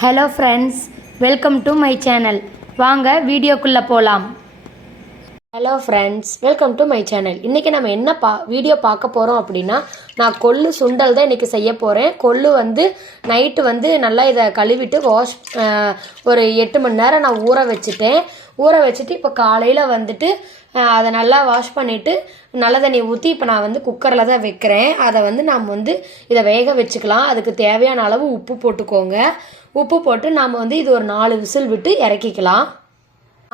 Hello friends welcome to my channel வாங்க வீடியோக்குள்ளே போகலாம் hello friends welcome to my channel இன்றைக்கி நம்ம என்ன பா வீடியோ பார்க்க போகிறோம் அப்படின்னா நான் கொள்ளு சுண்டல் தான் இன்றைக்கி செய்ய போகிறேன் கொள்ளு வந்து நைட்டு வந்து நல்லா இதை கழுவிட்டு வாஷ் ஒரு எட்டு மணி நேரம் நான் ஊற வச்சுட்டேன். ஊற வச்சுட்டு இப்போ காலையில் வந்துட்டு அதை நல்லா வாஷ் பண்ணிவிட்டு நல்ல தண்ணி ஊற்றி இப்போ நான் வந்து குக்கரில் தான் வைக்கிறேன். அதை வந்து நாம் வந்து இதை வேக வச்சுக்கலாம். அதுக்கு தேவையான அளவு உப்பு போட்டுக்கோங்க. உப்பு போட்டு நாம் வந்து இது ஒரு நாலு விசில் விட்டு இறக்கிக்கலாம்.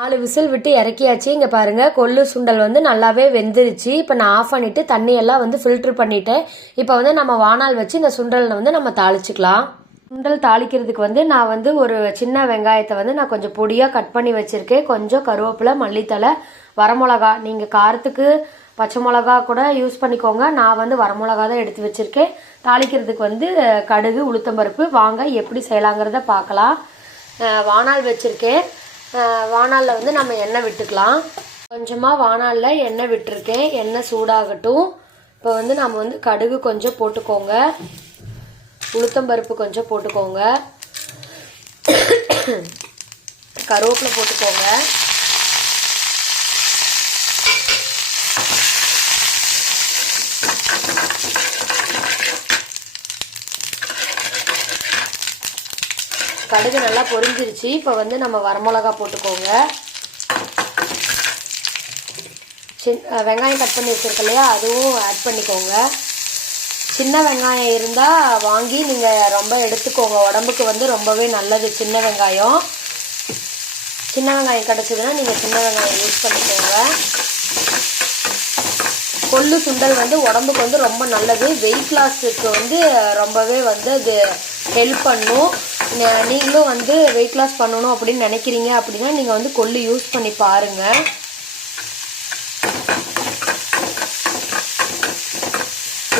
நாலு விசில் விட்டு இறக்கியாச்சு. இங்கே பாருங்கள் கொள்ளு சுண்டல் வந்து நல்லாவே வெந்துருச்சு. இப்போ நான் ஆஃப் பண்ணிவிட்டு தண்ணியெல்லாம் வந்து ஃபில்ட்ரு பண்ணிட்டேன். இப்போ வந்து நம்ம வானால் வச்சு இந்த சுண்டலை வந்து நம்ம தாளிச்சுக்கலாம். சுண்டல் தாளிக்கிறதுக்கு வந்து நான் வந்து ஒரு சின்ன வெங்காயத்தை வந்து நான் கொஞ்சம் பொடியாக கட் பண்ணி வச்சுருக்கேன். கொஞ்சம் கருவேப்பிலை மல்லித்தலை வரமிளகா. நீங்கள் காரத்துக்கு பச்சை மிளகா கூட யூஸ் பண்ணிக்கோங்க. நான் வந்து வரமிளகா தான் எடுத்து வச்சுருக்கேன். தாளிக்கிறதுக்கு வந்து கடுகு உளுத்தம்பருப்பு. வாங்க எப்படி செய்யலாங்கிறத பார்க்கலாம். வானால் வச்சுருக்கேன். வானாலில் வந்து நம்ம எண்ணெய் விட்டுக்கலாம். கொஞ்சமாக வானாலில் எண்ணெய் விட்டுருக்கேன். எண்ணெய் சூடாகட்டும். இப்போ வந்து நம்ம வந்து கடுகு கொஞ்சம் போட்டுக்கோங்க. உளுத்தம்பருப்பு கொஞ்சம் போட்டுக்கோங்க. கருவேப்பிலை போட்டுக்கோங்க. கடுகு நல்லா பொரிஞ்சிருச்சு. இப்போ வந்து நம்ம வரமிளகா போட்டுக்கோங்க. சின் வெங்காயம் கட் பண்ணி வச்சிருக்க இல்லையா? அதுவும் ஆட் பண்ணிக்கோங்க. சின்ன வெங்காயம் இருந்தால் வாங்கி நீங்கள் ரொம்ப எடுத்துக்கோங்க. உடம்புக்கு வந்து ரொம்பவே நல்லது சின்ன வெங்காயம். சின்ன வெங்காயம் கிடச்சிதுன்னா நீங்கள் சின்ன வெங்காயம் யூஸ் பண்ணிக்கோங்க. கொள்ளு சுண்டல் வந்து உடம்புக்கு வந்து ரொம்ப நல்லது. வெயிட் லாஸுக்கு வந்து ரொம்பவே வந்து அது ஹெல்ப் பண்ணும். நீங்களும் வந்து வெயிட் லாஸ் பண்ணணும் அப்படின்னு நினைக்கிறீங்க அப்படின்னா நீங்கள் வந்து கொள்ளு யூஸ் பண்ணி பாருங்கள்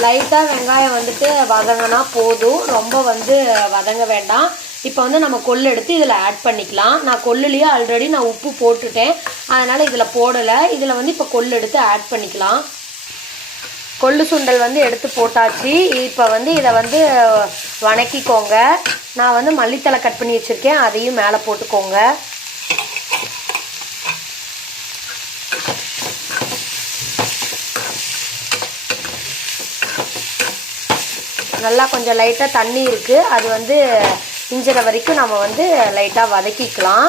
லைட்டாக வெங்காயம் வந்துட்டு வதங்கினா போதும். ரொம்ப வந்து வதங்க வேண்டாம். இப்போ வந்து நம்ம கொள்ளு எடுத்து இதில் ஆட் பண்ணிக்கலாம். நான் கொள்ளுலேயே ஆல்ரெடி நான் உப்பு போட்டுட்டேன். அதனால் இதில் போடலை. இதில் வந்து இப்போ கொள்ளு எடுத்து ஆட் பண்ணிக்கலாம். கொள்ளு சுண்டல் வந்து எடுத்து போட்டாச்சு. இப்போ வந்து இதை வந்து வணக்கிக்கோங்க. நான் வந்து மல்லித்தலை கட் பண்ணி வச்சுருக்கேன். அதையும் மேலே போட்டுக்கோங்க. நல்லா கொஞ்சம் லைட்டாக தண்ணி இருக்குது அது வந்து இஞ்சிற வரைக்கும் நம்ம வந்து லைட்டாக வதக்கிக்கலாம்.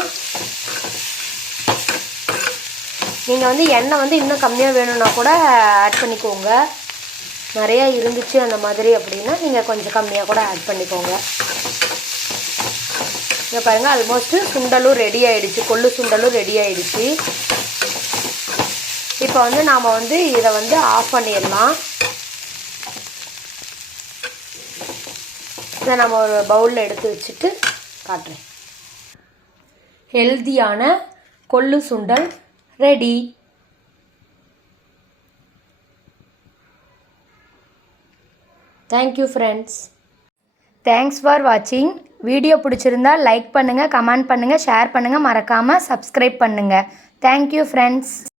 நீங்கள் வந்து எண்ணெய் வந்து இன்னும் கம்மியாக வேணும்னா கூட ஆட் பண்ணிக்கோங்க. நிறையா இருந்துச்சு அந்த மாதிரி அப்படின்னா நீங்கள் கொஞ்சம் கம்மியாக கூட ஆட் பண்ணிக்கோங்க. இங்கே பாருங்கள் ஆல்மோஸ்ட்டு சுண்டலும் ரெடி ஆகிடுச்சு கொள்ளு சுண்டலும் ரெடி ஆகிடுச்சு இப்போ வந்து நாம் வந்து இதை வந்து ஆஃப் பண்ணிடலாம். இதை நம்ம ஒரு பவுலில் எடுத்து வச்சுட்டு காட்டுறேன். ஹெல்தியான கொள்ளு சுண்டல் ready thank you friends thanks for வாட்சிங் வீடியோ பிடிச்சிருந்தா லைக் பண்ணுங்கள் கமெண்ட் பண்ணுங்கள் ஷேர் பண்ணுங்கள் மறக்காமல் சப்ஸ்கிரைப் பண்ணுங்கள் தேங்க்யூ ஃப்ரெண்ட்ஸ்